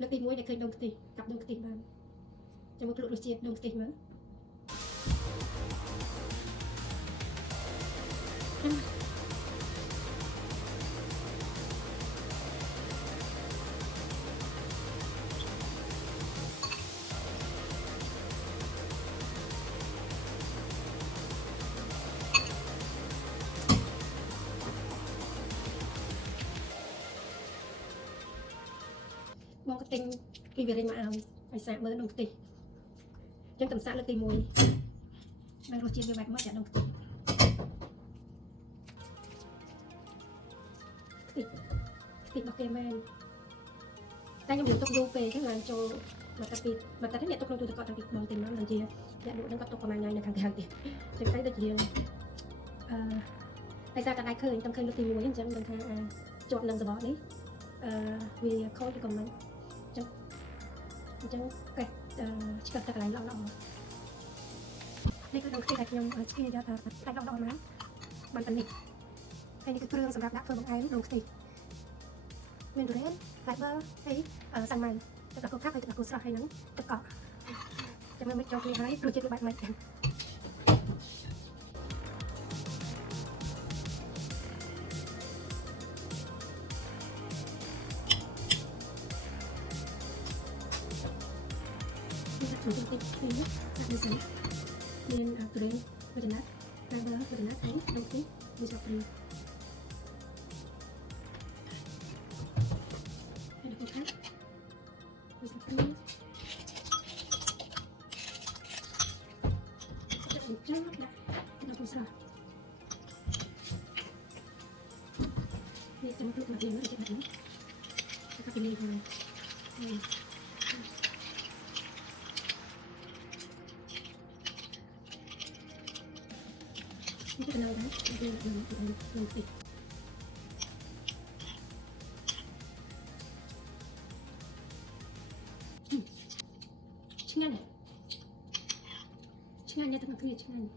លើកទី1ដែលឃើញដងខ្ទិះកាប់ដងខ្ទិះបានចាំមកភ្លក់រសជាតិដងខ្ទិះមើលបងក៏ទិញពីវារិញមកឲ្យសាកមើលដងខ្ទិះចឹងតំសាកលើកទី1មើលរសជាតិវាបែបម៉េចអាដងខ្ទិះខ្ទិះរបស់គេមែនតែខ្ញុំយកទុកយូរពេកហ្នឹងឡើងចូលមកតាពីមកតានេះអ្នកទុកក្នុងទូទឹកកកតាំងពីបងទិញមកដូចជាអ្នកលក់ហ្នឹងក៏ទុកប្រហែលថ្ងៃនៅខាងក្រៅទៀតចឹងតែដូចជាតែសារតែដៃឃើញតំឃើញលើកទី1អញ្ចឹងដឹងថាជាប់នឹងសបកនេះវាខូចទៅក៏មិនអញ្ចឹងកេះឆ្កឹះទៅកន្លែងល្អនេះគឺដងខ្ទិះដែលខ្ញុំស្គាល់យកថាតែល្អណាស់បានប៉ុណ្នេះហើយនេះគឺគ្រឿងសម្រាប់ដាក់ធ្វើបង្អែមដងខ្ទិះមានទុរេនផ្លែបឺហើយសាំងម៉ៅទឹកដាក់គោខាប់ហើយទឹកដាក់គោស្រស់ហើយហ្នឹងទឹកកកចាំមើលមិនចូលគ្នាហើយរសជាតិវាបែបម៉េចchúng tôi thích khi nhất là như thế nên từ đây tôi đã thấy đầu tiên đi dọc đường đây là cái khác đi dọc đường sẽ được trắng lại là không sao đi trong lúc mà đi nữa sẽ đánh các cái này cái nào đấy thì mình thịt chừng ăn nha tất cả các người chừng ăn